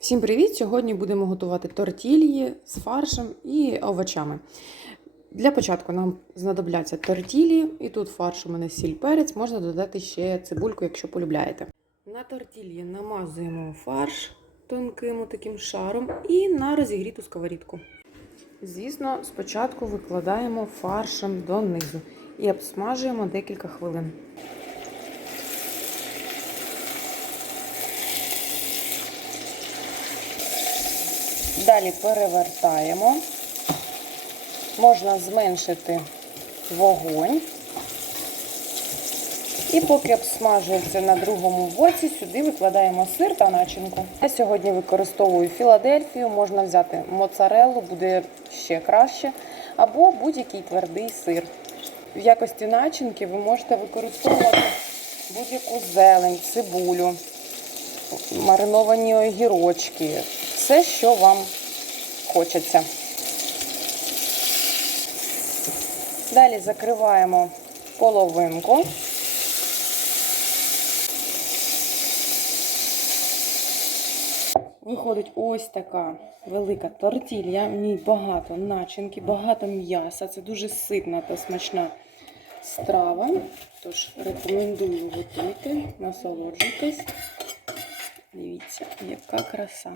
Всім привіт! Сьогодні будемо готувати тортільї з фаршем і овочами. Для початку нам знадобляться тортілі, і тут фарш у мене сіль перець, можна додати ще цибульку, якщо полюбляєте. На тортілі намазуємо фарш тонким таким шаром і на розігріту сковорідку. Звісно, спочатку викладаємо фаршем донизу і обсмажуємо декілька хвилин. Далі перевертаємо. Можна зменшити вогонь. І поки обсмажується на другому боці, сюди викладаємо сир та начинку. Я сьогодні використовую Філадельфію, можна взяти моцареллу, буде ще краще, або будь-який твердий сир. В якості начинки ви можете використовувати будь-яку зелень, цибулю, мариновані огірочки, все, що вам хочеться. Далі закриваємо половинку. Виходить ось така велика тортілья. В ній багато начинки, багато м'яса. Це дуже ситна та смачна страва. Тож рекомендую готуйте, насолоджуйтесь. Дивіться, яка краса.